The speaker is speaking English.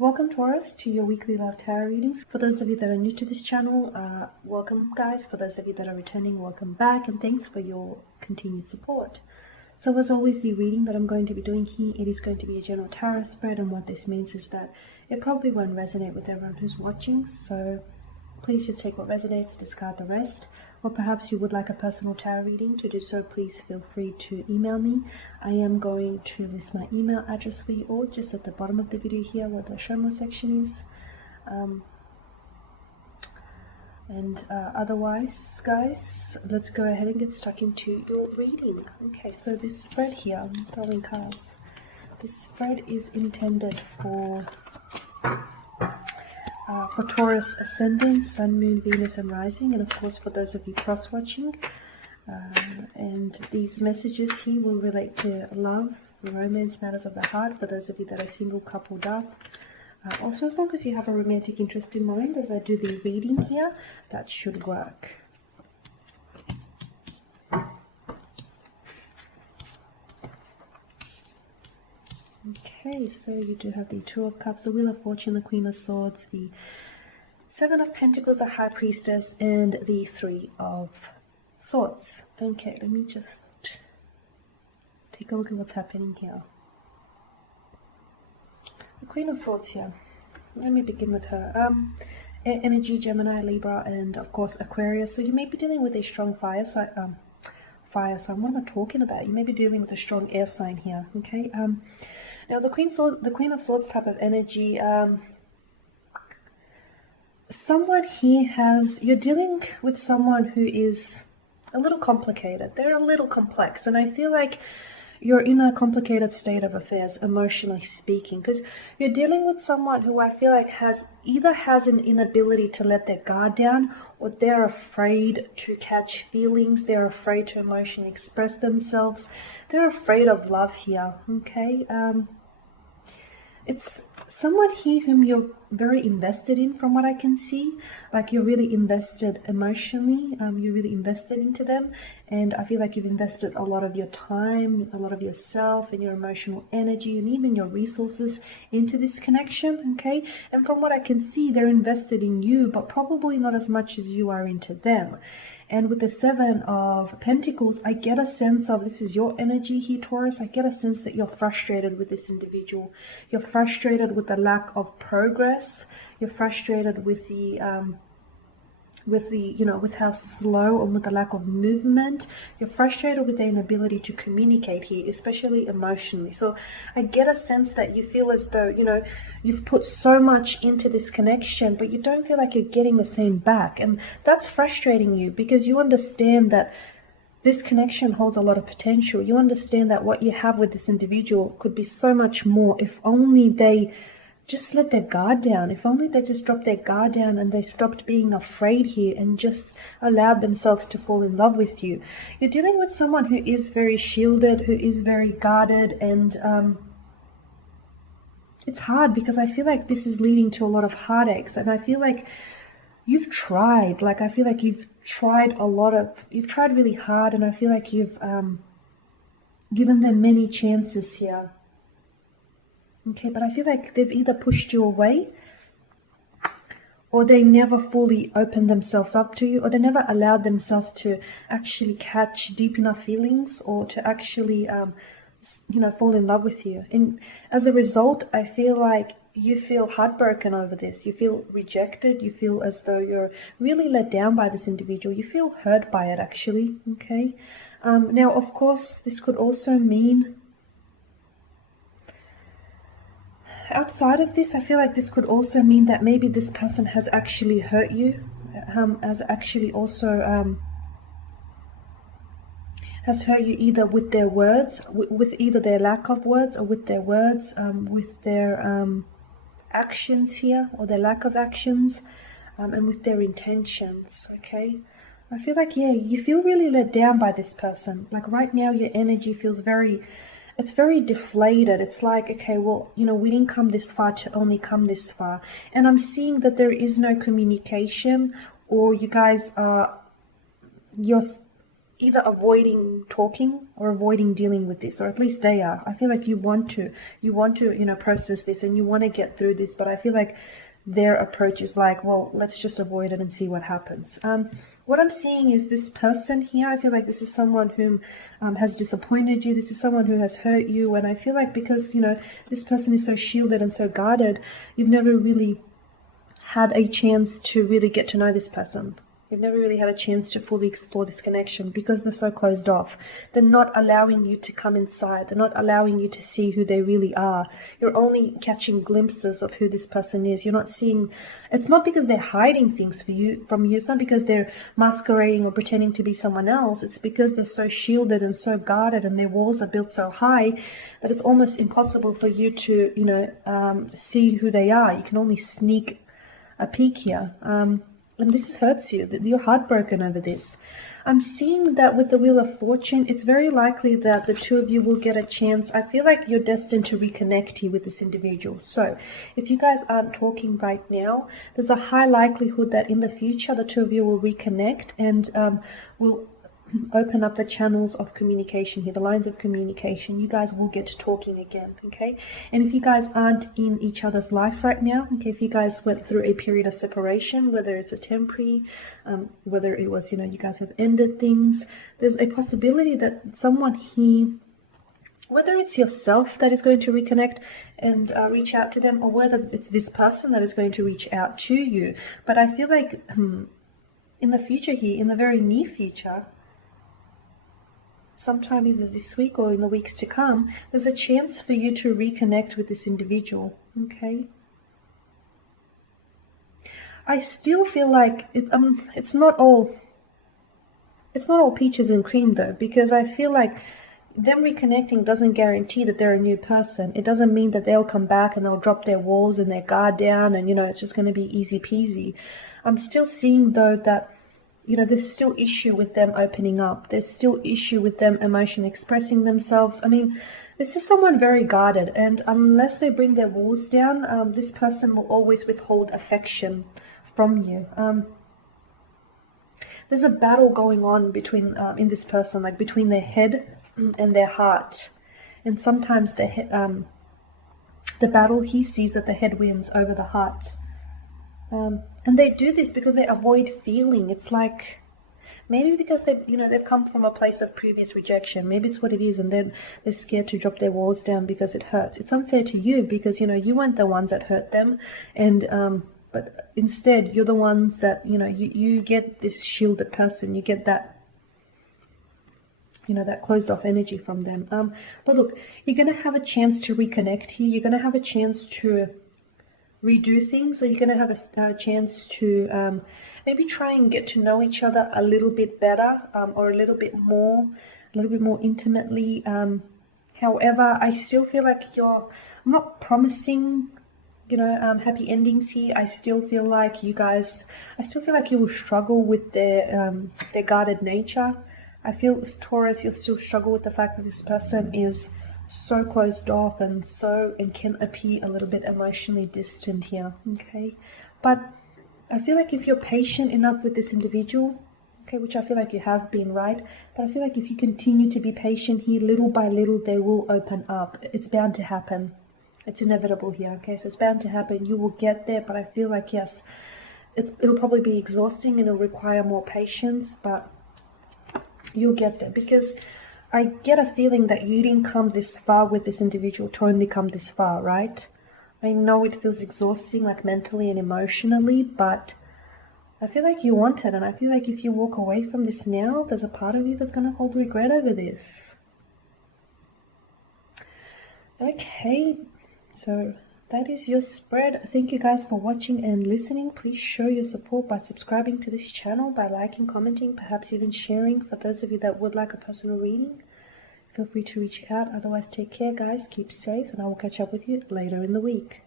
Welcome, Taurus, to your weekly love tarot readings. For those of you that are new to this channel, welcome, guys. For those of you that are returning, welcome back, and thanks for your continued support. So as always, the reading that I'm going to be doing here, it is going to be a general tarot spread, and what this means is that it probably won't resonate with everyone who's watching, so please just take what resonates, discard the rest. Or perhaps you would like a personal tarot reading. To do so, please feel free to email me. I am going to list my email address for you all just at the bottom of the video here where the show more section is. Otherwise, guys, let's go ahead and get stuck into your reading. Okay, so this spread here, I'm throwing cards. This spread is intended for Taurus ascendant, Sun, Moon, Venus, and Rising, and of course for those of you cross-watching. And these messages here will relate to love, romance, matters of the heart, for those of you that are single, coupled up. Also, as long as you have a romantic interest in mind, as I do the reading here, that should work. Okay, so you do have the Two of Cups, the Wheel of Fortune, the Queen of Swords, the Seven of Pentacles, the High Priestess, and the Three of Swords. Okay, let me just take a look at what's happening here. The Queen of Swords here. Let me begin with her. Energy, Gemini, Libra, and of course Aquarius. So you may be dealing with a strong fire sign. What am I talking about? You may be dealing with a strong air sign here. Okay. Now the Queen of Swords type of energy. You're dealing with someone who is a little complicated. They're a little complex, and I feel like you're in a complicated state of affairs, emotionally speaking, because you're dealing with someone who I feel like either has an inability to let their guard down, or they're afraid to catch feelings, they're afraid to emotionally express themselves, they're afraid of love here, okay? It's someone here whom you're very invested in, from what I can see. Like you're really invested emotionally, you're really invested into them, and I feel like you've invested a lot of your time, a lot of yourself and your emotional energy and even your resources into this connection, okay? And from what I can see, they're invested in you, but probably not as much as you are into them. And with the Seven of Pentacles, I get a sense of, this is your energy here, Taurus, I get a sense that you're frustrated with this individual. You're frustrated with the lack of progress. You're frustrated with with how slow and with the lack of movement. You're frustrated with the inability to communicate here, especially emotionally. So I get a sense that you feel as though, you've put so much into this connection, but you don't feel like you're getting the same back. And that's frustrating you because you understand that this connection holds a lot of potential. You understand that what you have with this individual could be so much more if only they just let their guard down. If only they just dropped their guard down and they stopped being afraid here and just allowed themselves to fall in love with you. You're dealing with someone who is very shielded, who is very guarded, and it's hard because I feel like this is leading to a lot of heartaches, and I feel like you've tried. Like I feel like you've tried really hard, and I feel like you've given them many chances here. Okay, but I feel like they've either pushed you away, or they never fully opened themselves up to you, or they never allowed themselves to actually catch deep enough feelings, or to actually, fall in love with you. And as a result, I feel like you feel heartbroken over this. You feel rejected. You feel as though you're really let down by this individual. You feel hurt by it, actually. Okay. Now, of course, this could also mean, outside of this, I feel like this could also mean that maybe this person has actually hurt you, has actually also has hurt you either with their words, with either their lack of words, or with their words, with their actions here, or their lack of actions, and with their intentions, okay? I feel like, yeah, you feel really let down by this person. Like right now, your energy feels it's very deflated. It's like, okay, well, we didn't come this far to only come this far. And I'm seeing that there is no communication, or you guys are, either avoiding talking or avoiding dealing with this, or at least they are. I feel like you want to, process this and you want to get through this, but I feel like their approach is like, well, let's just avoid it and see what happens. What I'm seeing is this person here. I feel like this is someone whom has disappointed you. This is someone who has hurt you. And I feel like because, this person is so shielded and so guarded, you've never really had a chance to really get to know this person. You've never really had a chance to fully explore this connection because they're so closed off. They're not allowing you to come inside. They're not allowing you to see who they really are. You're only catching glimpses of who this person is. You're not seeing. It's not because they're hiding things from you. It's not because they're masquerading or pretending to be someone else. It's because they're so shielded and so guarded, and their walls are built so high that it's almost impossible for you to, see who they are. You can only sneak a peek here. And this hurts you, that you're heartbroken over this. I'm seeing that with the Wheel of Fortune, it's very likely that the two of you will get a chance. I feel like you're destined to reconnect here with this individual. So if you guys aren't talking right now, there's a high likelihood that in the future, the two of you will reconnect and will open up the channels of communication here, the lines of communication. You guys will get to talking again, okay? And if you guys aren't in each other's life right now, okay, if you guys went through a period of separation, whether it's a temporary, whether it was, you guys have ended things, there's a possibility that someone here, whether it's yourself that is going to reconnect and reach out to them, or whether it's this person that is going to reach out to you. But I feel like in the future here, in the very near future, sometime either this week or in the weeks to come, there's a chance for you to reconnect with this individual, okay? I still feel like it's not all peaches and cream though, because I feel like them reconnecting doesn't guarantee that they're a new person. It doesn't mean that they'll come back and they'll drop their walls and their guard down and, it's just going to be easy peasy. I'm still seeing though that there's still issue with them opening up. There's still issue with them emotionally expressing themselves. I mean, this is someone very guarded, and unless they bring their walls down, this person will always withhold affection from you. There's a battle going on between in this person, like between their head and their heart. And sometimes the battle, he sees that the head wins over the heart. And they do this because they avoid feeling. It's like maybe because they've come from a place of previous rejection. Maybe it's what it is, and then they're scared to drop their walls down because it hurts. It's unfair to you because you weren't the ones that hurt them, and but instead you're the ones that you get this shielded person. You get that that closed off energy from them. But look, you're gonna have a chance to reconnect here. You're gonna have a chance to redo things, so you're going to have a chance to maybe try and get to know each other a little bit better, or a little bit more intimately. However, I still feel like I'm not promising happy endings here. I still feel like you will struggle with their guarded nature. I feel, Taurus, you'll still struggle with the fact that this person is so closed off and can appear a little bit emotionally distant here, okay? But I feel like if you're patient enough with this individual, okay, which I feel like you have been, right? But I feel like if you continue to be patient here, little by little, they will open up. It's bound to happen. It's inevitable here, okay? So it's bound to happen. You will get there, but I feel like, yes, it'll probably be exhausting and it'll require more patience, but you'll get there, because I get a feeling that you didn't come this far with this individual to only come this far, right? I know it feels exhausting, like mentally and emotionally, but I feel like you want it, and I feel like if you walk away from this now, there's a part of you that's going to hold regret over this. Okay, so that is your spread. Thank you guys for watching and listening. Please show your support by subscribing to this channel, by liking, commenting, perhaps even sharing. For those of you that would like a personal reading, feel free to reach out. Otherwise, take care, guys. Keep safe, and I will catch up with you later in the week.